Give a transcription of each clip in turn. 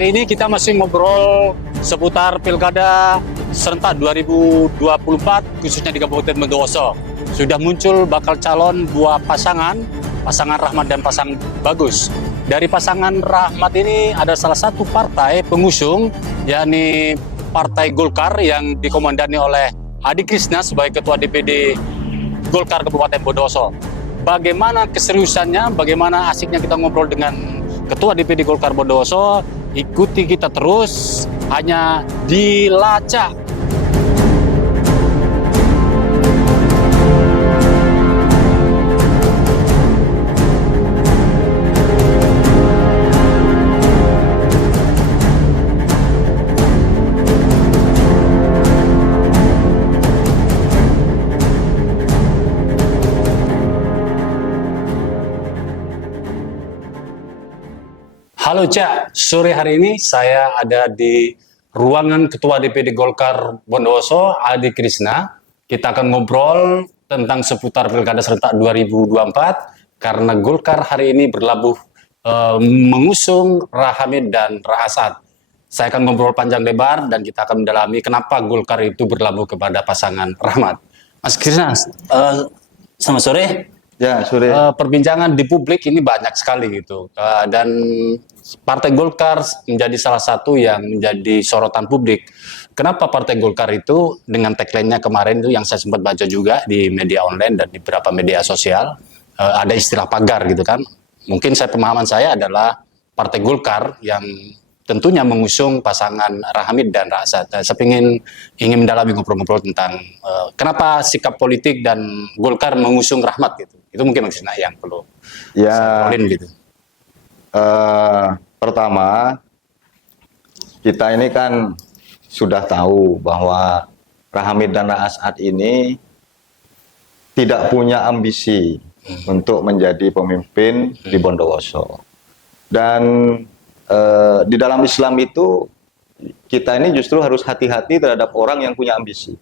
Hari ini kita masih ngobrol seputar Pilkada serentak 2024 khususnya di Kabupaten Bondowoso. Sudah muncul bakal calon dua pasangan Rahmat dan pasangan Bagus. Dari pasangan Rahmat ini ada salah satu partai pengusung, yakni Partai Golkar yang dikomandani oleh Adi Krisna sebagai Ketua DPD Golkar Kabupaten Bondowoso. Bagaimana keseriusannya, bagaimana asiknya kita ngobrol dengan Ketua DPD Golkar Bondowoso, ikuti kita terus hanya di Lacak. Halo Cak, sore hari ini saya ada di ruangan Ketua DPD Golkar Bondowoso, Adi Krisna. Kita akan ngobrol tentang seputar Pilkada serentak 2024 karena Golkar hari ini berlabuh mengusung Rahmat dan Ra'asad. Saya akan ngobrol panjang lebar dan kita akan mendalami kenapa Golkar itu berlabuh kepada pasangan Rahmat. Mas Krisna, selamat sore. Ya, sore. Perbincangan di publik ini banyak sekali gitu, dan Partai Golkar menjadi salah satu yang menjadi sorotan publik. Kenapa Partai Golkar itu dengan tagline-nya kemarin itu yang saya sempat baca juga di media online dan di beberapa media sosial, ada istilah pagar gitu kan. Mungkin pemahaman saya adalah Partai Golkar yang tentunya mengusung pasangan Rahmat dan Ra'asad. Saya ingin mendalami ngobrol-ngobrol tentang kenapa sikap politik dan Golkar mengusung Rahmat gitu. Itu mungkin maksudnya yang perlu saya gitu. Pertama, kita ini kan sudah tahu bahwa Rahmat dan Ra'asad ini tidak punya ambisi untuk menjadi pemimpin di Bondowoso. Dan di dalam Islam itu kita ini justru harus hati-hati terhadap orang yang punya ambisi.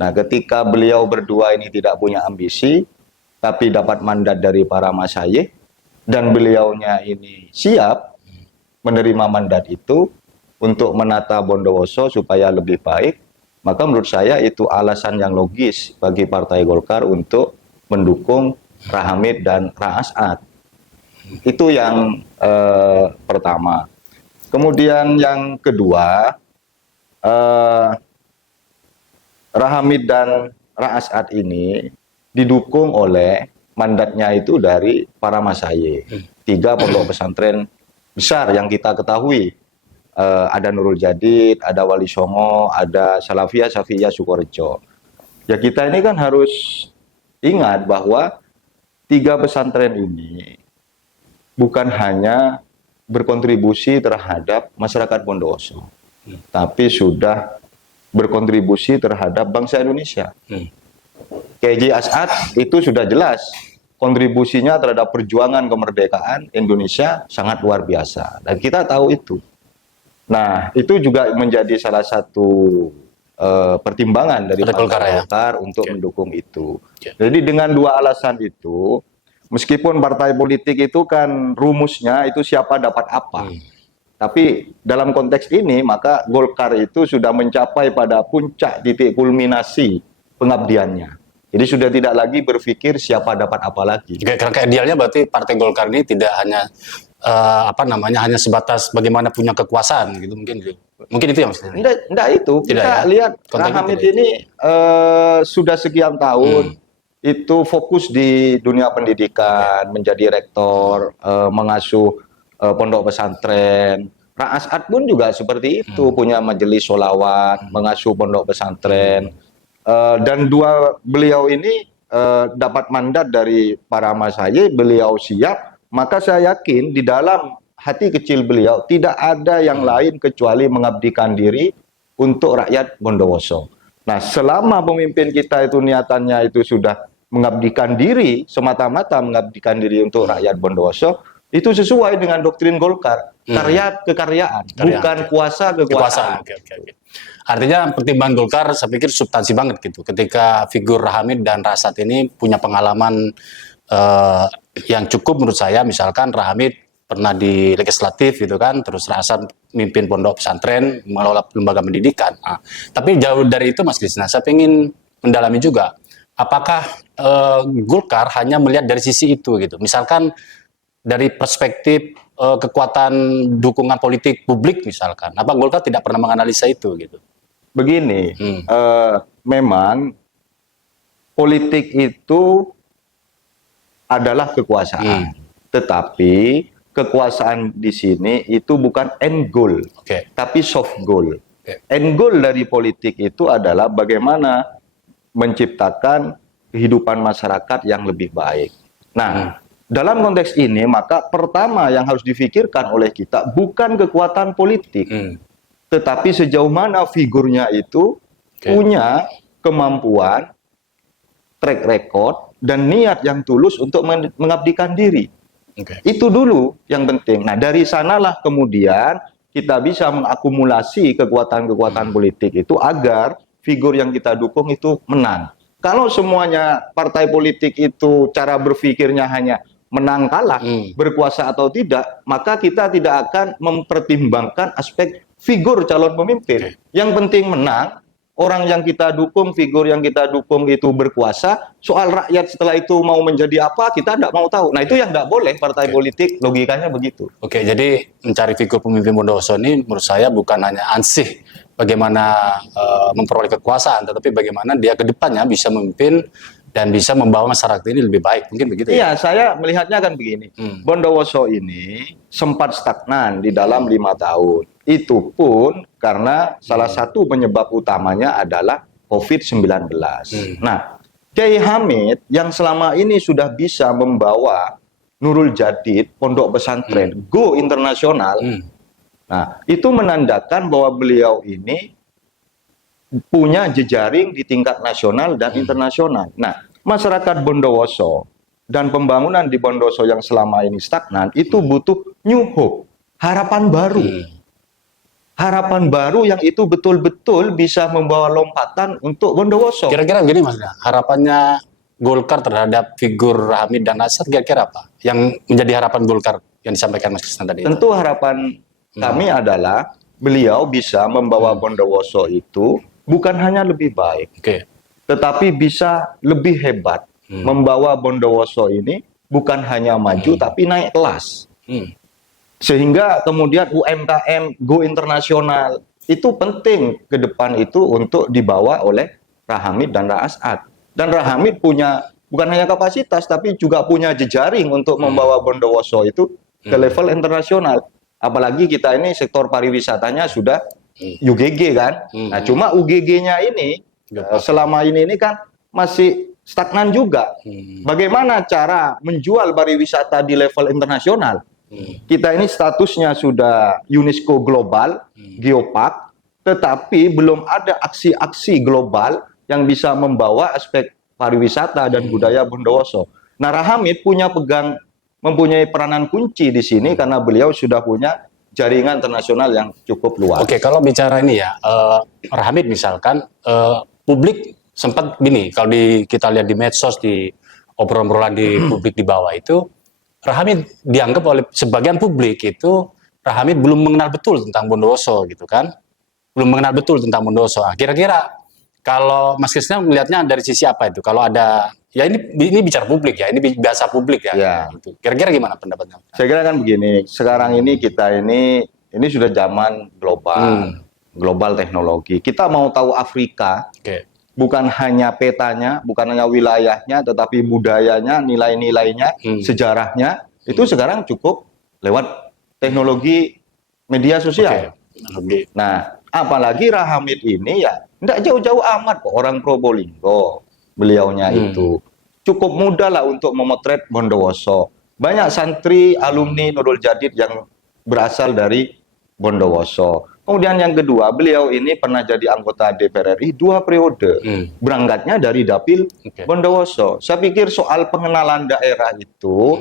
Nah, ketika beliau berdua ini tidak punya ambisi, tapi dapat mandat dari para masyayikh, dan beliaunya ini siap menerima mandat itu untuk menata Bondowoso supaya lebih baik, maka menurut saya itu alasan yang logis bagi Partai Golkar untuk mendukung Rahmat dan Ra'asad. Itu yang pertama. Kemudian yang kedua, Rahmat dan Ra'asad ini didukung oleh mandatnya itu dari para masyayikh. 3 pondok pesantren besar yang kita ketahui. Ada Nurul Jadid, ada Wali Songo, ada Salafiyah Safiyah Sukorejo. Ya, kita ini kan harus ingat bahwa 3 pesantren ini bukan hanya berkontribusi terhadap masyarakat Bondowoso, tapi sudah berkontribusi terhadap bangsa Indonesia. K.J. As'ad itu sudah jelas kontribusinya terhadap perjuangan kemerdekaan Indonesia sangat luar biasa, dan kita tahu itu. Nah, itu juga menjadi salah satu pertimbangan dari Partai Golkar untuk mendukung itu. Jadi dengan 2 alasan itu, meskipun partai politik itu kan rumusnya itu siapa dapat apa. Tapi dalam konteks ini maka Golkar itu sudah mencapai pada puncak titik kulminasi pengabdiannya. Jadi sudah tidak lagi berpikir siapa dapat apa lagi. Kerangka idealnya berarti Partai Golkar ini tidak hanya hanya sebatas bagaimana punya kekuasaan gitu mungkin itu yang maksudnya. Enggak itu. Tidak, kita lihat Rahmat ini sudah sekian tahun itu fokus di dunia pendidikan, menjadi rektor, mengasuh pondok pesantren. Ra'asad pun juga seperti itu, punya majelis sholawat, mengasuh pondok pesantren. Dan beliau ini dapat mandat dari para masyayikh, beliau siap, maka saya yakin di dalam hati kecil beliau tidak ada yang lain kecuali mengabdikan diri untuk rakyat Bondowoso. Nah, selama pemimpin kita itu niatannya itu sudah mengabdikan diri, semata-mata mengabdikan diri untuk rakyat Bondowoso, itu sesuai dengan doktrin Golkar, karya kekaryaan, bukan kuasa kekuasaan. Artinya pertimbangan Golkar saya pikir substansi banget gitu. Ketika figur Rahmat dan Ra'asad ini punya pengalaman yang cukup menurut saya, misalkan Rahmat pernah di legislatif gitu kan, terus Ra'asat mimpin pondok pesantren, mengelola lembaga pendidikan. Nah, tapi jauh dari itu Mas Krisna, saya ingin mendalami juga, apakah Golkar hanya melihat dari sisi itu gitu. Misalkan dari perspektif kekuatan dukungan politik publik misalkan, apa Golkar tidak pernah menganalisa itu gitu? Begini, memang politik itu adalah kekuasaan, tetapi kekuasaan di sini itu bukan end goal, tapi soft goal. End goal dari politik itu adalah bagaimana menciptakan kehidupan masyarakat yang lebih baik. Nah, dalam konteks ini maka pertama yang harus difikirkan oleh kita bukan kekuatan politik, tetapi sejauh mana figurnya itu punya kemampuan, track record, dan niat yang tulus untuk mengabdikan diri. Itu dulu yang penting. Nah, dari sanalah kemudian kita bisa mengakumulasi kekuatan-kekuatan politik itu agar figur yang kita dukung itu menang. Kalau semuanya partai politik itu cara berpikirnya hanya menang kalah, berkuasa atau tidak, maka kita tidak akan mempertimbangkan aspek figur calon pemimpin. Yang penting menang, orang yang kita dukung, figur yang kita dukung itu berkuasa, soal rakyat setelah itu mau menjadi apa, kita tidak mau tahu. Nah, itu yang tidak boleh partai politik, logikanya begitu. Jadi mencari figur pemimpin Bondowoso ini menurut saya bukan hanya ansih bagaimana memperoleh kekuasaan, tetapi bagaimana dia ke depannya bisa memimpin dan bisa membawa masyarakat ini lebih baik. Mungkin begitu ya? Iya, saya melihatnya kan begini. Bondowoso ini sempat stagnan di dalam 5 tahun. Itu pun karena salah satu penyebab utamanya adalah COVID-19. Nah, Kiai Hamid yang selama ini sudah bisa membawa Nurul Jadid, pondok pesantren, go internasional. Nah, itu menandakan bahwa beliau ini punya jejaring di tingkat nasional dan internasional. Nah, masyarakat Bondowoso dan pembangunan di Bondowoso yang selama ini stagnan itu butuh new hope, harapan baru. Harapan baru yang itu betul-betul bisa membawa lompatan untuk Bondowoso. Kira-kira begini Mas, harapannya Golkar terhadap figur Hamid dan Ra'asat kira-kira apa? Yang menjadi harapan Golkar yang disampaikan Mas Krisna tadi? Tentu harapan kami adalah beliau bisa membawa Bondowoso itu bukan hanya lebih baik, tetapi bisa lebih hebat. Membawa Bondowoso ini bukan hanya maju, tapi naik kelas. Sehingga kemudian UMKM go internasional. Itu penting ke depan itu untuk dibawa oleh Rahamid dan Ra'asat. Dan Rahamid punya bukan hanya kapasitas, tapi juga punya jejaring untuk membawa Bondowoso itu ke level internasional. Apalagi kita ini sektor pariwisatanya sudah UGG kan. Nah, cuma UGG-nya ini selama ini kan masih stagnan juga. Bagaimana cara menjual pariwisata di level internasional? Kita ini statusnya sudah UNESCO Global, Geopark, tetapi belum ada aksi-aksi global yang bisa membawa aspek pariwisata dan budaya Bondowoso. Nah, Rahamid mempunyai peranan kunci di sini karena beliau sudah punya jaringan internasional yang cukup luas. Kalau bicara ini ya, Rahamid misalkan, publik sempat gini, kalau kita lihat di medsos, di obrolan-obrolan di publik di bawah itu, Rahamid dianggap oleh sebagian publik itu, Rahamid belum mengenal betul tentang Bondowoso gitu kan, belum mengenal betul tentang Bondowoso. Kira-kira kalau Mas Krisna melihatnya dari sisi apa itu? Kalau ada, ya ini bicara publik ya, ini biasa publik ya. Gitu. Kira-kira gimana pendapatnya? Saya kira kan begini, sekarang ini kita ini sudah zaman global teknologi. Kita mau tahu Afrika, bukan hanya petanya, bukan hanya wilayahnya, tetapi budayanya, nilai-nilainya, sejarahnya, itu sekarang cukup lewat teknologi media sosial. Nah, apalagi Rahamid ini ya, tidak jauh-jauh amat kok, orang Probolinggo, beliaunya itu. Cukup mudah lah untuk memotret Bondowoso. Banyak santri, alumni Nurul Jadid yang berasal dari Bondowoso. Kemudian yang kedua, beliau ini pernah jadi anggota DPR RI 2 periode. Berangkatnya dari Dapil Bondowoso. Saya pikir soal pengenalan daerah itu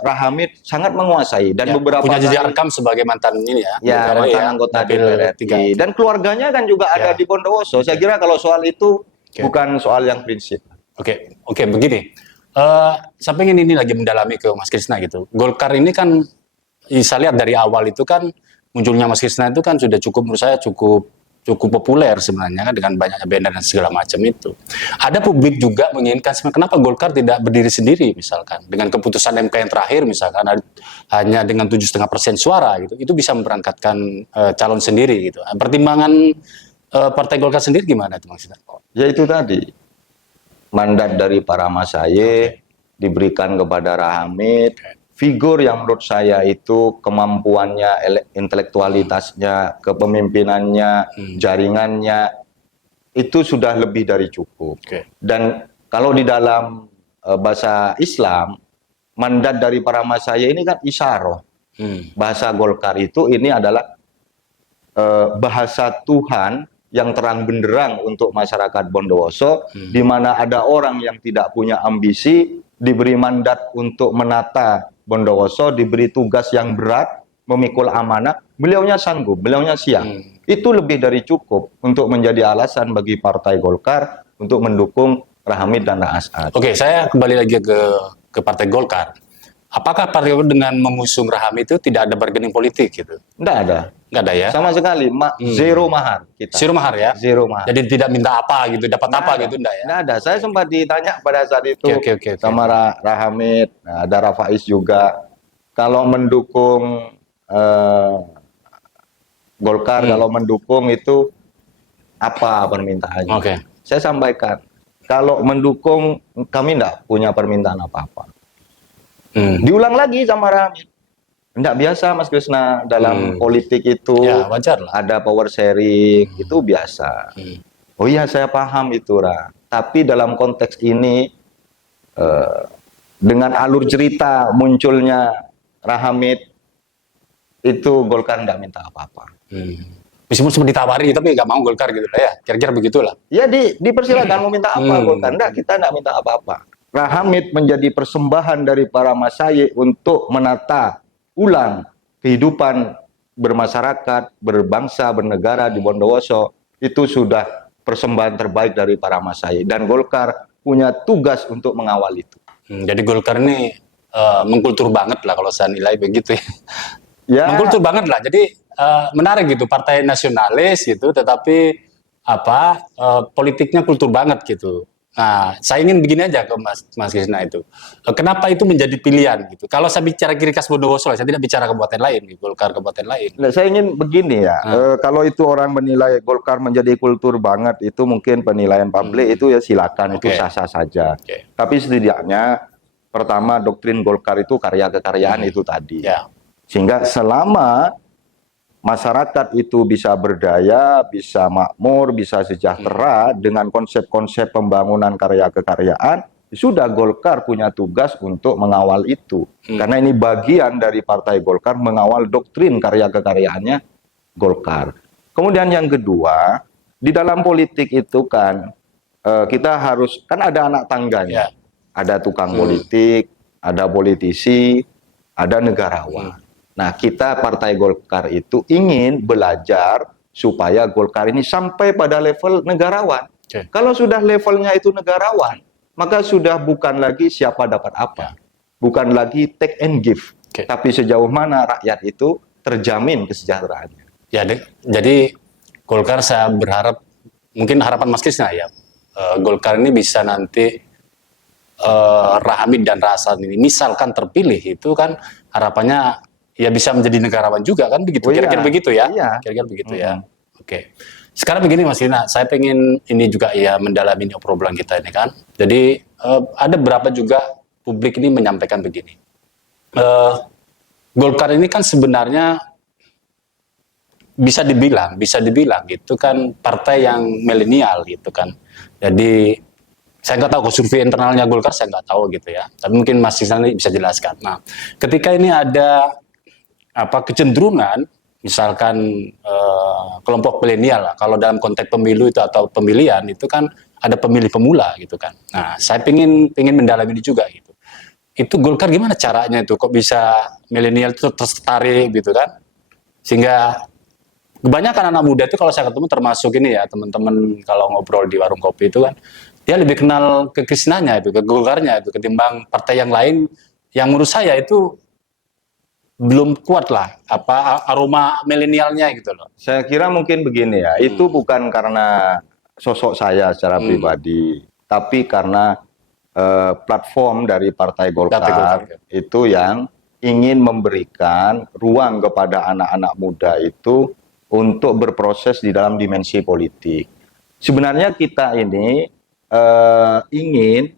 Rahamid sangat menguasai dan beberapa punya jejak rekam sebagai mantan ini ya. Mantan anggota DPR RI. Dan keluarganya kan juga ada di Bondowoso. Saya kira kalau soal itu bukan soal yang prinsip. Begini. Saya pengen ini lagi mendalami ke Mas Krisna gitu. Golkar ini kan, saya lihat dari awal itu kan munculnya Mas Krisna itu kan sudah cukup, menurut saya cukup populer sebenarnya kan, dengan banyaknya banner dan segala macam itu. Ada publik juga menginginkan kenapa Golkar tidak berdiri sendiri misalkan dengan keputusan MK yang terakhir misalkan hanya dengan 7,5% suara gitu, itu bisa memberangkatkan calon sendiri gitu. Pertimbangan Partai Golkar sendiri gimana itu maksudnya? Ya itu tadi, mandat dari para Masaye diberikan kepada Rahamid. Figur yang menurut saya itu kemampuannya, intelektualitasnya, kepemimpinannya, jaringannya itu sudah lebih dari cukup. Dan kalau di dalam bahasa Islam, mandat dari para Masaye ini kan isyarah. Bahasa Golkar itu ini adalah bahasa Tuhan yang terang benderang untuk masyarakat Bondowoso, di mana ada orang yang tidak punya ambisi, diberi mandat untuk menata Bondowoso, diberi tugas yang berat, memikul amanah, beliaunya sanggup, beliaunya siap. Itu lebih dari cukup untuk menjadi alasan bagi Partai Golkar untuk mendukung Rahamid dan Raas Ad. Oke, saya kembali lagi ke Partai Golkar. Apakah Partai Golkar dengan mengusung Rahamid itu tidak ada bargaining politik gitu? Nggak ada. Nggak ada ya? Sama sekali, zero mahar kita. Zero mahar ya? Zero mahar. Jadi tidak minta apa gitu, dapat apa gitu, enggak ya? Nggak ada. Saya sempat ditanya pada saat itu Oke. sama Rahamid, ada Rafaiz juga. Kalau mendukung Golkar, kalau mendukung itu apa permintaannya? Oke. Saya sampaikan, kalau mendukung kami nggak punya permintaan apa-apa. Diulang lagi sama Rahamid. Nggak biasa Mas Krisna dalam politik itu ya, wajar lah. ada power sharing, itu biasa. Oh iya saya paham itu Ra. Tapi dalam konteks ini dengan alur cerita munculnya Rahamid itu Golkar nggak minta apa-apa. Meskipun sempat ditawari tapi nggak mau Golkar gitu lah ya. Kira-kira begitulah. Ya dipersilakan mau minta apa Golkar. Nggak, kita nggak minta apa-apa. Rahamid menjadi persembahan dari para Masaye untuk menata ulang kehidupan bermasyarakat, berbangsa, bernegara di Bondowoso. Itu sudah persembahan terbaik dari para Masaye, dan Golkar punya tugas untuk mengawal itu. Jadi Golkar ini mengkultur banget lah kalau saya nilai begitu ya. Mengkultur banget lah. Jadi menarik gitu, partai nasionalis gitu, tetapi politiknya kultur banget gitu. Nah, saya ingin begini aja ke Mas Krisna itu. Kenapa itu menjadi pilihan gitu? Kalau saya bicara kiri khas Bondowoso, saya tidak bicara kabupaten lain, Golkar kabupaten lain. Nah, saya ingin begini ya. Kalau itu orang menilai Golkar menjadi kultur banget, itu mungkin penilaian publik itu ya silakan, itu sah-sah saja. Tapi setidaknya pertama doktrin Golkar itu karya kekaryaan itu tadi. Sehingga selama masyarakat itu bisa berdaya, bisa makmur, bisa sejahtera dengan konsep-konsep pembangunan karya kekaryaan, sudah Golkar punya tugas untuk mengawal itu. Karena ini bagian dari Partai Golkar mengawal doktrin karya kekayyaannya Golkar. Kemudian yang kedua, di dalam politik itu kan kita harus, kan ada anak tangganya. Ada tukang politik, ada politisi, ada negarawan. Nah, kita Partai Golkar itu ingin belajar supaya Golkar ini sampai pada level negarawan. Kalau sudah levelnya itu negarawan, maka sudah bukan lagi siapa dapat apa. Bukan lagi take and give. Tapi sejauh mana rakyat itu terjamin kesejahteraannya. Ya, jadi Golkar saya berharap, mungkin harapan Mas Krisna ya, Golkar ini bisa nanti Rahamid dan Raas Ad ini misalkan terpilih, itu kan harapannya ya bisa menjadi negarawan juga kan begitu. Kira-kira begitu ya. Kira-kira begitu ya. Oke. Sekarang begini Mas Krisna, saya pengen ini juga ya mendalami obrolan kita ini kan. Jadi ada berapa juga publik ini menyampaikan begini. Golkar ini kan sebenarnya bisa dibilang gitu kan partai yang milenial gitu kan. Jadi saya nggak tahu survei internalnya Golkar, saya nggak tahu gitu ya. Tapi mungkin Mas Krisna bisa jelaskan. Nah, ketika ini ada kecenderungan misalkan kelompok milenial, kalau dalam konteks pemilu itu atau pemilihan itu kan ada pemilih pemula gitu kan. Nah, saya pengen mendalami ini juga gitu. Itu Golkar gimana caranya itu kok bisa milenial itu tertarik gitu kan? Sehingga kebanyakan anak muda itu kalau saya ketemu termasuk ini ya teman-teman kalau ngobrol di warung kopi itu kan dia lebih kenal ke Krisnanya itu, ke Golkarnya itu ketimbang partai yang lain yang menurut saya itu belum kuat lah aroma milenialnya gitu loh. Saya kira mungkin begini ya, itu bukan karena sosok saya secara pribadi, tapi karena platform dari Partai Golkar itu yang ingin memberikan ruang kepada anak-anak muda itu untuk berproses di dalam dimensi politik. Sebenarnya kita ini ingin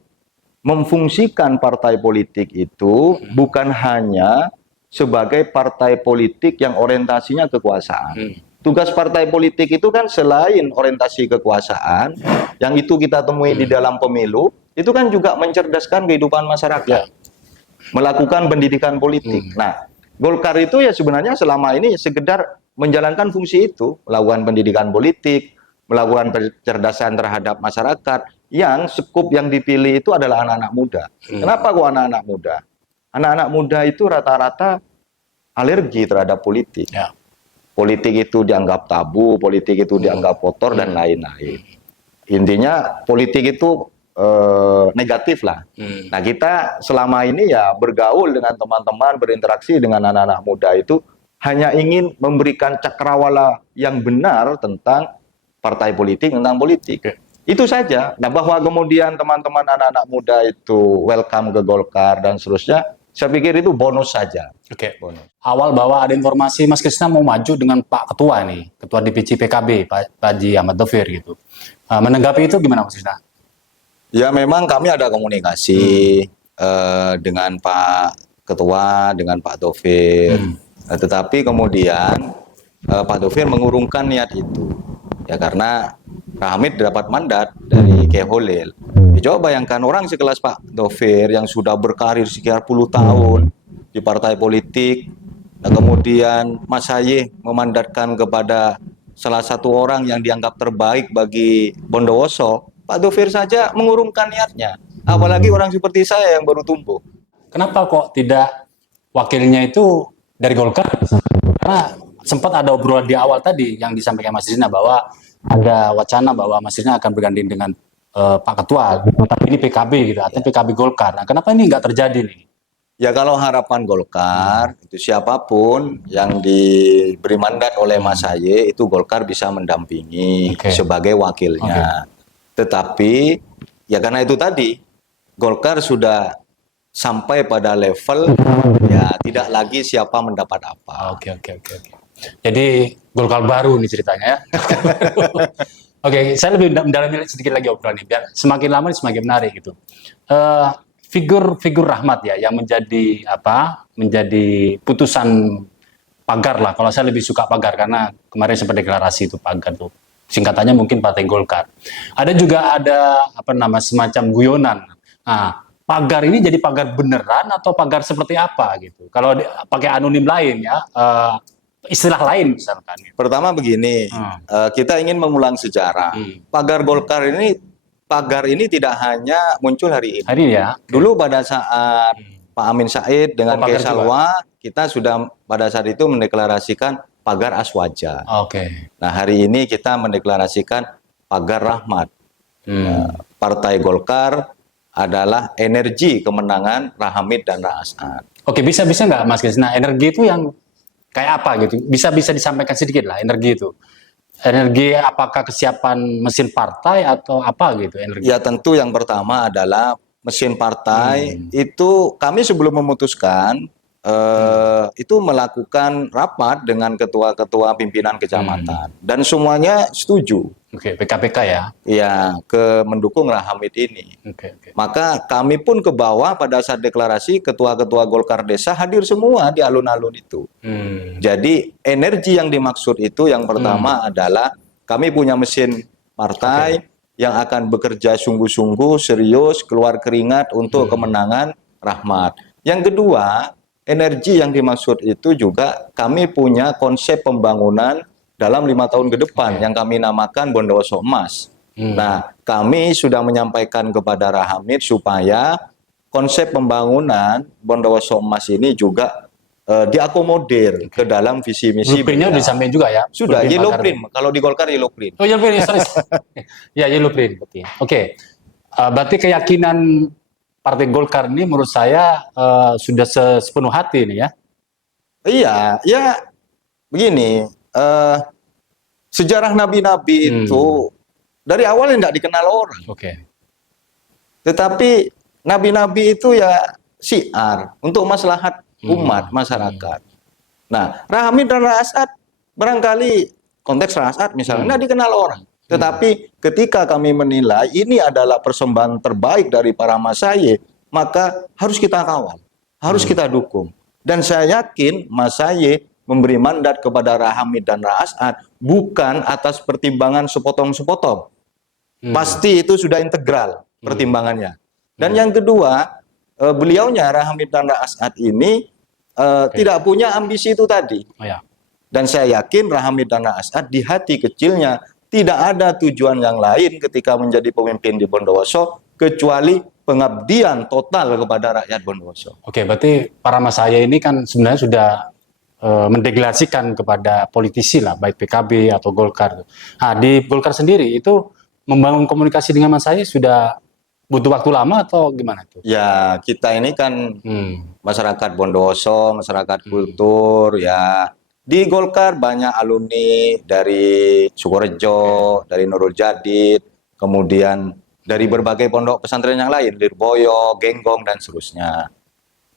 memfungsikan partai politik itu bukan hanya sebagai partai politik yang orientasinya kekuasaan. Tugas partai politik itu kan selain orientasi kekuasaan, yang itu kita temui di dalam pemilu, itu kan juga mencerdaskan kehidupan masyarakat, melakukan pendidikan politik. Nah, Golkar itu ya sebenarnya selama ini sekedar menjalankan fungsi itu, melakukan pendidikan politik, melakukan pencerdasan terhadap masyarakat, yang skup yang dipilih itu adalah anak-anak muda. Kenapa kok anak-anak muda? Anak-anak muda itu rata-rata alergi terhadap politik. Politik itu dianggap tabu, politik itu dianggap kotor, dan lain-lain. Intinya politik itu negatif lah. Nah, kita selama ini ya bergaul dengan teman-teman, berinteraksi dengan anak-anak muda itu hanya ingin memberikan cakrawala yang benar tentang partai politik, tentang politik. Itu saja. Nah, bahwa kemudian teman-teman anak-anak muda itu welcome ke Golkar dan seterusnya, saya pikir itu bonus saja. Bonus. Awal bahwa ada informasi Mas Krisna mau maju dengan Pak Ketua nih, Ketua DPC PKB, Pak Haji Ahmad Dhohir gitu. Menanggapi itu gimana Mas Krisna? Ya, memang kami ada komunikasi dengan Pak Ketua, dengan Pak Dhohir. Tetapi kemudian Pak Dhohir mengurungkan niat itu. Ya, karena Hamid dapat mandat dari Kiai Holil. Coba bayangkan orang sekelas Pak Dhohir yang sudah berkarir sekian puluh tahun di partai politik, nah kemudian Mas Haye memandatkan kepada salah satu orang yang dianggap terbaik bagi Bondowoso, Pak Dhohir saja mengurungkan niatnya. Apalagi orang seperti saya yang baru tumbuh. Kenapa kok tidak wakilnya itu dari Golkar? Karena sempat ada obrolan di awal tadi yang disampaikan Mas Krisna bahwa ada wacana bahwa Mas Krisna akan berganding dengan Pak Ketua, tapi ini PKB gitu, atau PKB Golkar. Nah, kenapa ini nggak terjadi nih? Ya, kalau harapan Golkar, itu siapapun yang diberi mandat oleh Mas Haye, itu Golkar bisa mendampingi sebagai wakilnya. Tetapi, ya karena itu tadi, Golkar sudah sampai pada level, ya tidak lagi siapa mendapat apa. Jadi, Golkar baru nih ceritanya ya. Saya lebih mendalami sedikit lagi obrolan ini, biar semakin lama semakin menarik gitu. Figur Rahmat ya yang menjadi putusan pagar lah. Kalau saya lebih suka pagar karena kemarin sempat deklarasi itu pagar tuh. Singkatannya mungkin Partai Golkar. Ada juga semacam guyonan. Nah, pagar ini jadi pagar beneran atau pagar seperti apa gitu? Kalau pakai anonim lain ya. Istilah lain misalkan. Pertama begini, kita ingin mengulang sejarah. Pagar ini tidak hanya muncul hari ini. Dulu pada saat Pak Amin Said dengan Kiai Salwa, kita sudah pada saat itu mendeklarasikan pagar Aswaja. Nah, hari ini kita mendeklarasikan pagar Rahmat. Partai Golkar adalah energi kemenangan Hamid dan As'ad. Bisa nggak Mas Krisna, energi itu yang kayak apa gitu? Bisa disampaikan sedikit lah energi itu. Energi apakah kesiapan mesin partai atau apa gitu energi? Ya, tentu yang pertama adalah mesin partai itu kami sebelum memutuskan itu melakukan rapat dengan ketua-ketua pimpinan kecamatan dan semuanya setuju. PKPK ya? Iya, mendukung Hamid ini. Maka kami pun ke bawah pada saat deklarasi, ketua-ketua Golkar desa hadir semua di alun-alun itu. Jadi energi yang dimaksud itu yang pertama adalah kami punya mesin partai yang akan bekerja sungguh-sungguh, serius, keluar keringat untuk kemenangan Rahmat. Yang kedua, energi yang dimaksud itu juga kami punya konsep pembangunan dalam 5 tahun ke depan yang kami namakan Bondowoso Emas. Nah, kami sudah menyampaikan kepada Hamid supaya konsep pembangunan Bondowoso Emas ini juga diakomodir ke dalam visi misi. Blueprint-nya disampaikan juga ya? Sudah, yellow print. Kalau di Golkar yellow print. Yellow print, sorry. Ya, yellow print. Berarti keyakinan Partai Golkar ini menurut saya sudah sepenuh hati ini ya. Iya, ya begini, sejarah nabi-nabi itu dari awal tidak dikenal orang. Oke. Tetapi nabi-nabi itu ya syiar untuk maslahat umat masyarakat. Nah, Rahamid dan Ra'asad barangkali konteks Ra'asad misalnya tidak dikenal orang. Tetapi ketika kami menilai ini adalah persembahan terbaik dari para masyayikh, maka harus kita kawal, harus kita dukung. Dan saya yakin masyayikh memberi mandat kepada Rahamid dan Ra'asad bukan atas pertimbangan sepotong-sepotong. Pasti itu sudah integral pertimbangannya. Dan yang kedua, beliaunya Rahamid dan Ra'asad ini tidak punya ambisi itu tadi. Oh, ya. Dan saya yakin Rahamid dan Ra'asad di hati kecilnya tidak ada tujuan yang lain ketika menjadi pemimpin di Bondowoso kecuali pengabdian total kepada rakyat Bondowoso. Oke, berarti para masaya ini kan sebenarnya sudah mendeklarasikan kepada politisi lah, baik PKB atau Golkar. Nah, di Golkar sendiri itu membangun komunikasi dengan masaya sudah butuh waktu lama atau gimana tuh? Ya, kita ini kan masyarakat Bondowoso, masyarakat kultur, ya. Di Golkar banyak alumni dari Sukorejo, dari Nurul Jadid, kemudian dari berbagai pondok pesantren yang lain, Lirboyo, Genggong, dan seterusnya.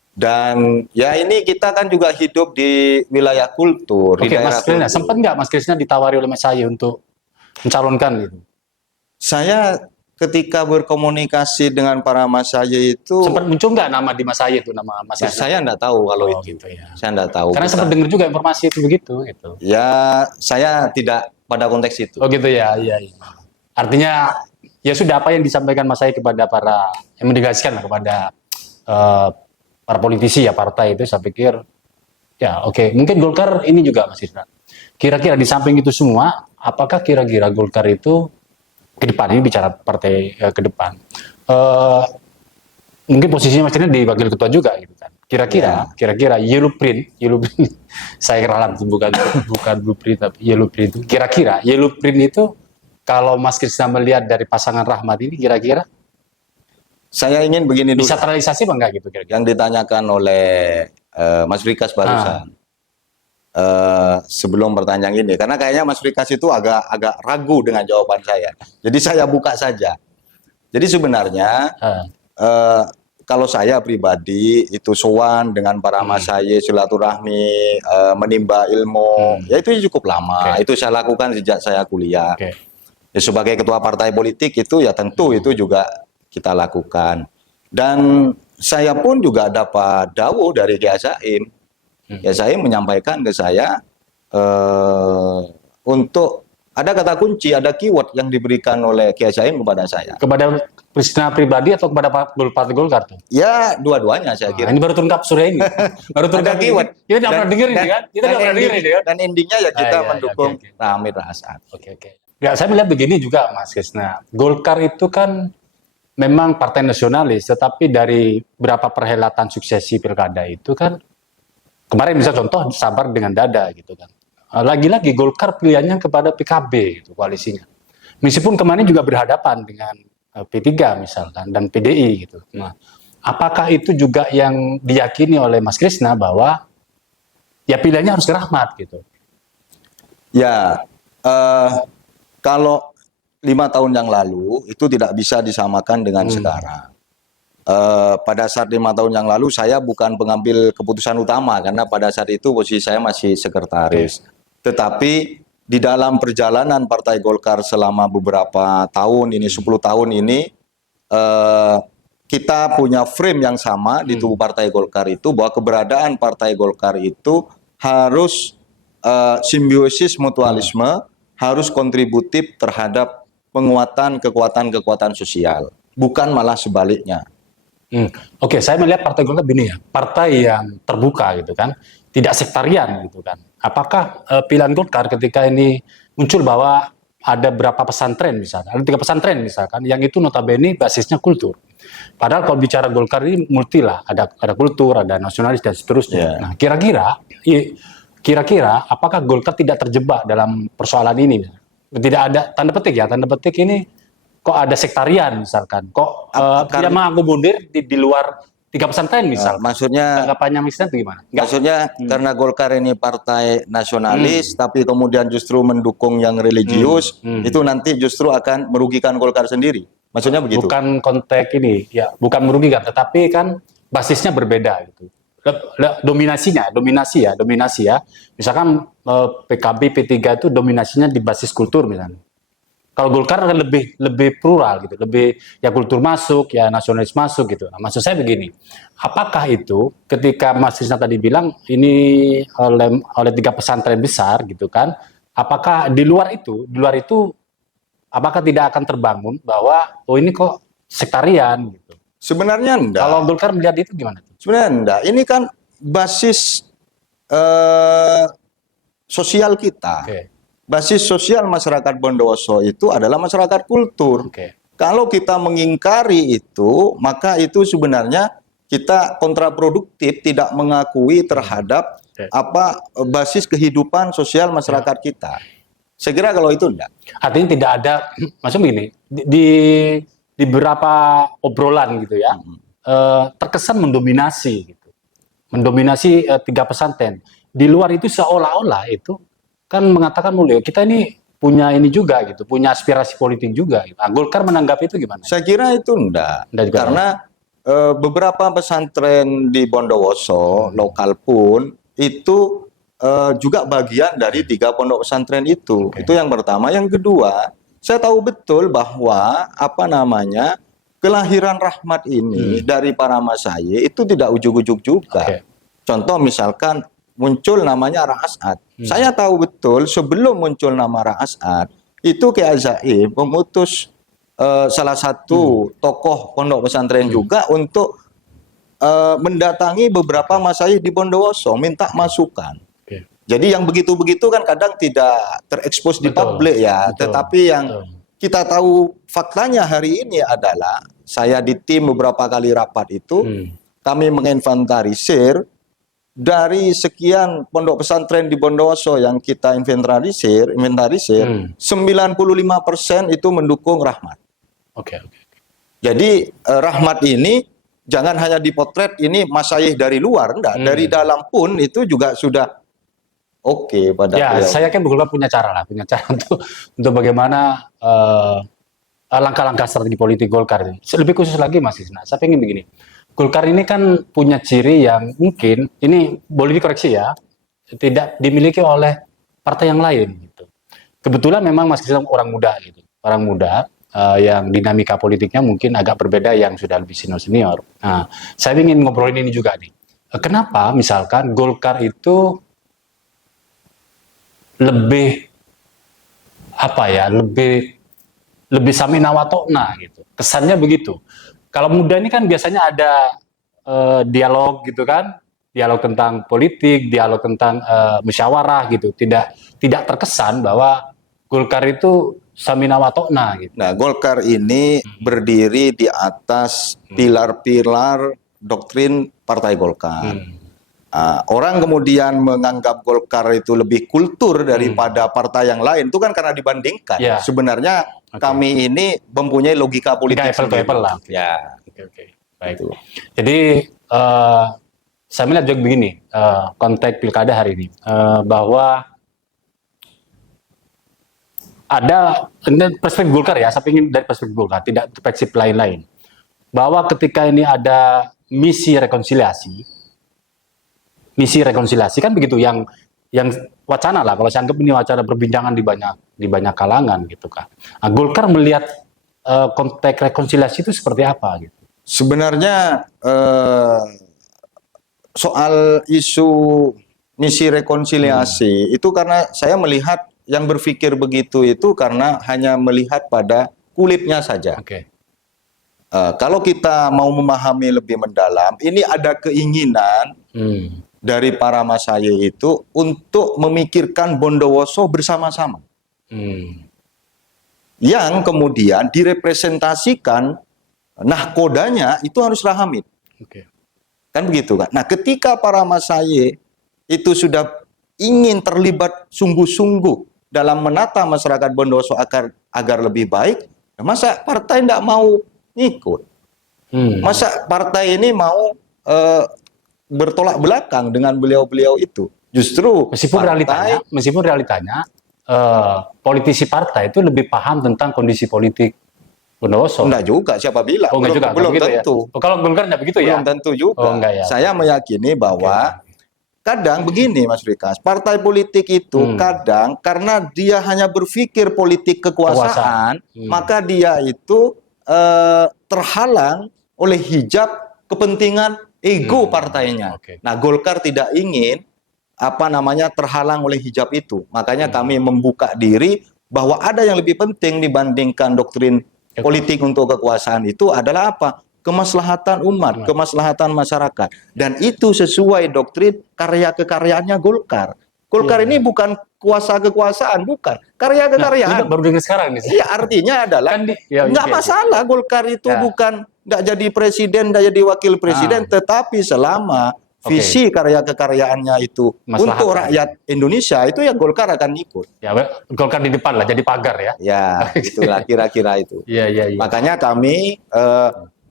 Dan ya ini kita kan juga hidup di wilayah kultur, Oke, di daerah Mas Krisna, kultur. sempat nggak Mas Krisna ditawari oleh Mas Saya untuk mencalonkan gitu? Saya ketika berkomunikasi dengan para masyayikh itu, Sempat muncul nggak nama di Mas Saya itu, nama Mas ya, Krisna? saya enggak tahu kalau Oh, itu. gitu ya. Saya enggak tahu. Karena sempat dengar juga informasi itu begitu gitu. Ya, saya tidak pada konteks itu. Oh gitu ya, iya. Artinya ya sudah apa yang disampaikan Mas Saya kepada para yang mendeklarasikan kepada para politisi ya partai itu, saya pikir ya oke. Mungkin Golkar ini juga Mas Krisna. Kira-kira di samping itu semua, apakah kira-kira Golkar itu ke depan, ini bicara partai ke depan, mungkin posisinya Mas Krisna di wakil ketua juga gitu kan. Kira-kira yellow print saya ralat bukan blueprint tapi yellow print. Kira-kira yellow print itu kalau Mas Krisna melihat dari pasangan Rahmat ini kira-kira Saya ingin begini dulu. bisa terrealisasi apa enggak gitu kira-kira? Yang ditanyakan oleh Mas Frikas barusan. Sebelum pertanyaan ini, karena kayaknya Mas Frikas itu agak ragu dengan jawaban saya. Jadi saya buka saja. Jadi sebenarnya kalau saya pribadi itu sowan dengan para masyayikh, silaturahmi, menimba ilmu, ya itu cukup lama. Itu saya lakukan sejak saya kuliah. Ya, sebagai ketua partai politik itu ya tentu itu juga kita lakukan. Dan saya pun juga dapat dawuh dari Kiai Saim. Ya, saya menyampaikan ke saya untuk ada kata kunci, ada keyword yang diberikan oleh Kiai Saim kepada saya. Kepada Krisna pribadi atau kepada Partai Golkar tuh? Ya, dua-duanya saya kira. Ini baru terungkap sore ini. Baru terungkap keyword. Kita tidak pernah dengar ini kan? Kita tidak pernah dengar ini kan? Dan endingnya ya kita iya, mendukung oke. Rahamid Ra'asad. Oke. Ya, saya melihat begini juga Mas Krisna. Golkar itu kan memang partai nasionalis, tetapi dari berapa perhelatan suksesi pilkada itu kan kemarin bisa contoh Sabar dengan Dada gitu kan. Lagi-lagi Golkar pilihannya kepada PKB gitu koalisinya. Meskipun kemarin juga berhadapan dengan P3 misalkan dan PDI gitu. Nah, apakah itu juga yang diyakini oleh Mas Krisna bahwa ya pilihannya harus ke Rahmat gitu? Ya, kalau 5 tahun yang lalu itu tidak bisa disamakan dengan sekarang. Pada saat 5 tahun yang lalu saya bukan pengambil keputusan utama karena pada saat itu posisi saya masih sekretaris. Tetapi di dalam perjalanan Partai Golkar selama beberapa tahun ini, 10 tahun ini, kita punya frame yang sama di tubuh Partai Golkar itu bahwa keberadaan Partai Golkar itu harus simbiosis mutualisme, harus kontributif terhadap penguatan kekuatan sosial, bukan malah sebaliknya. Oke, saya melihat Partai Golkar begini ya, partai yang terbuka gitu kan, tidak sektarian gitu kan. Apakah pilihan Golkar ketika ini muncul bahwa ada berapa pesantren misalkan, ada 3 pesantren misalkan, yang itu notabene basisnya kultur. Padahal kalau bicara Golkar ini multi lah, ada kultur, ada nasionalis dan seterusnya. Yeah. Nah, kira-kira apakah Golkar tidak terjebak dalam persoalan ini? Tidak ada tanda petik ya, tanda petik ini kok ada sektarian misalkan, kok tidak mengakomodir di luar tiga pesantren misalkan. Maksudnya tanggapannya misalnya itu gimana? Maksudnya karena Golkar ini partai nasionalis, tapi kemudian justru mendukung yang religius, itu nanti justru akan merugikan Golkar sendiri. Maksudnya begitu? Bukan konteks ini, ya bukan merugikan, tetapi kan basisnya berbeda gitu. Dominasi ya. Misalkan PKB, P3 itu dominasinya di basis kultur misalnya. Kalau Golkar kan lebih plural gitu, lebih ya kultur masuk, ya nasionalis masuk gitu. Nah, maksud saya begini, apakah itu ketika Mas Krisna tadi bilang ini oleh tiga pesantren besar gitu kan, apakah di luar itu apakah tidak akan terbangun bahwa oh ini kok sektarian gitu? Sebenarnya enggak. Kalau Golkar melihat itu gimana? Sebenarnya enggak. Ini kan basis sosial kita. Okay. Basis sosial masyarakat Bondowoso itu adalah masyarakat kultur. Okay. Kalau kita mengingkari itu, maka itu sebenarnya kita kontraproduktif, tidak mengakui terhadap basis kehidupan sosial masyarakat kita. Saya kira kalau itu enggak. Artinya tidak ada, maksudnya begini, di beberapa obrolan gitu ya, terkesan mendominasi gitu. Mendominasi tiga pesantren. Di luar itu seolah-olah itu kan mengatakan mulia, kita ini punya ini juga gitu, punya aspirasi politik juga. Gitu. Nah, Golkar menanggapi itu gimana? Saya kira itu enggak karena beberapa pesantren di Bondowoso lokal pun itu juga bagian dari tiga pondok pesantren itu. Itu yang pertama. Yang kedua, saya tahu betul bahwa kelahiran Rahmat ini dari para masyaikh itu tidak ujuk-ujuk juga. Contoh misalkan muncul namanya Ra-As'ad. Saya tahu betul sebelum muncul nama Ra-As'ad, itu Kiai Zaim memutus salah satu tokoh pondok pesantren juga untuk mendatangi beberapa masyayikh di Bondowoso, minta masukan. Jadi yang begitu-begitu kan kadang tidak terekspos di publik ya. Tetapi yang kita tahu faktanya hari ini adalah, saya di tim beberapa kali rapat itu, kami menginventarisir dari sekian pondok pesantren di Bondowoso yang kita inventarisir, 95% itu mendukung Rahmat. Jadi Rahmat ini jangan hanya dipotret ini masyayikh dari luar, enggak, dari dalam pun itu juga sudah pada ya. Saya kan Golkar punya cara untuk bagaimana langkah-langkah strategi politik Golkar ini. Lebih khusus lagi Mas Krisna, saya ingin begini. Golkar ini kan punya ciri yang mungkin, ini boleh dikoreksi ya, tidak dimiliki oleh partai yang lain gitu. Kebetulan memang Mas Krisna orang muda gitu, orang muda yang dinamika politiknya mungkin agak berbeda yang sudah lebih senior. Nah, saya ingin ngobrolin ini juga nih. Kenapa misalkan Golkar itu lebih lebih samina wa ta'na gitu. Kesannya begitu. Kalau muda ini kan biasanya ada dialog gitu kan, dialog tentang politik, dialog tentang musyawarah gitu. Tidak terkesan bahwa Golkar itu samina wa ta'na gitu. Nah, Golkar ini berdiri di atas pilar-pilar doktrin Partai Golkar. Orang kemudian menganggap Golkar itu lebih kultur daripada partai yang lain, itu kan karena dibandingkan. Sebenarnya kami ini mempunyai logika politik sendiri. Baik. Jadi saya melihat juga begini, konteks pilkada hari ini, bahwa ada perspektif Golkar ya, saya ingin dari perspektif Golkar, tidak perspektif lain-lain, bahwa ketika ini ada misi rekonsiliasi kan begitu, yang wacana lah, kalau saya anggap ini wacana perbincangan di banyak kalangan gitu kan. Nah, Golkar melihat konteks rekonsiliasi itu seperti apa gitu? Sebenarnya soal isu misi rekonsiliasi itu karena saya melihat yang berpikir begitu itu karena hanya melihat pada kulitnya saja. Kalau kita mau memahami lebih mendalam, ini ada keinginan dari para masyayikh itu untuk memikirkan Bondowoso bersama-sama. Yang kemudian direpresentasikan nahkodanya itu harus Rahamid. Kan begitu kan? Nah, ketika para masyayikh itu sudah ingin terlibat sungguh-sungguh dalam menata masyarakat Bondowoso agar lebih baik, Masa partai tidak mau ikut? Masa partai ini mau bertolak belakang dengan beliau-beliau itu? Justru meskipun realitanya politisi partai itu lebih paham tentang kondisi politik Bondowoso. Enggak juga, siapa bilang? Oh, belum begitu tentu. Ya? Oh, kalau Golkar enggak begitu belum ya? tentu juga. Oh, enggak ya. Saya meyakini bahwa kadang begini Mas Rikas, partai politik itu kadang karena dia hanya berpikir politik kekuasaan. Maka dia itu terhalang oleh hijab kepentingan ego partainya. Nah, Golkar tidak ingin terhalang oleh hijab itu. Makanya kami membuka diri bahwa ada yang lebih penting dibandingkan doktrin politik untuk kekuasaan itu adalah apa? Kemaslahatan umat, kemaslahatan masyarakat. Dan itu sesuai doktrin karya kekaryanya Golkar. Golkar ini bukan kuasa kekuasaan, bukan. Karya kekaryaan. Baru dengar sekarang nih. Iya, artinya adalah nggak masalah Golkar itu bukan nggak jadi presiden, nggak jadi wakil presiden, tetapi selama visi karya kekaryaannya itu untuk rakyat Indonesia, itu ya Golkar akan ikut. Ya, Golkar di depan lah, jadi pagar ya. Ya, itulah kira-kira itu. Iya. Makanya kami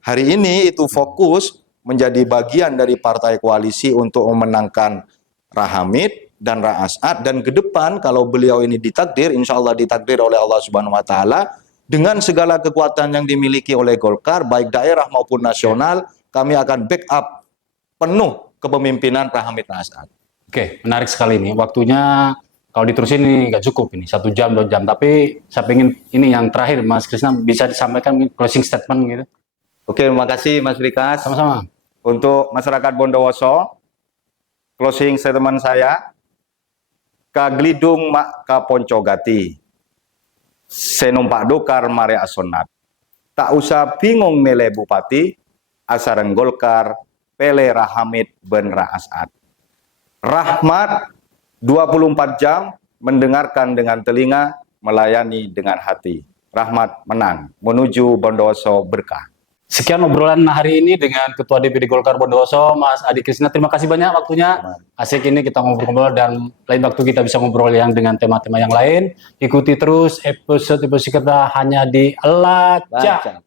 hari ini itu fokus menjadi bagian dari partai koalisi untuk memenangkan Rahamid dan Ra'asat, dan ke depan kalau beliau ini ditakdir, insya Allah ditakdir oleh Allah Subhanahu Wa Taala, dengan segala kekuatan yang dimiliki oleh Golkar, baik daerah maupun nasional, kami akan backup penuh kepemimpinan Rahamid Ra'asat. Oke, menarik sekali nih. Waktunya kalau diterusin ini nggak cukup ini, 1 jam, 2 jam. Tapi saya pengen ini yang terakhir, Mas Krisna, bisa disampaikan closing statement gitu. Oke, terima kasih Mas Rikas. Sama-sama. Untuk masyarakat Bondowoso, closing statement saya, kaglidung mak kaponcogati, senumpak dokar mare asonat. Tak usah bingung mele bupati, asareng Golkar, Pele Rahamid ben Ra'asat. Rahmat 24 jam mendengarkan dengan telinga, melayani dengan hati. Rahmat menang menuju Bondowoso berkah. Sekian obrolan hari ini dengan Ketua DPD Golkar Bondowoso, Mas Adi Krisna. Terima kasih banyak waktunya. Asik ini kita ngobrol-ngobrol, dan lain waktu kita bisa ngobrol yang dengan tema-tema yang lain. Ikuti terus episode kita hanya di Elaca.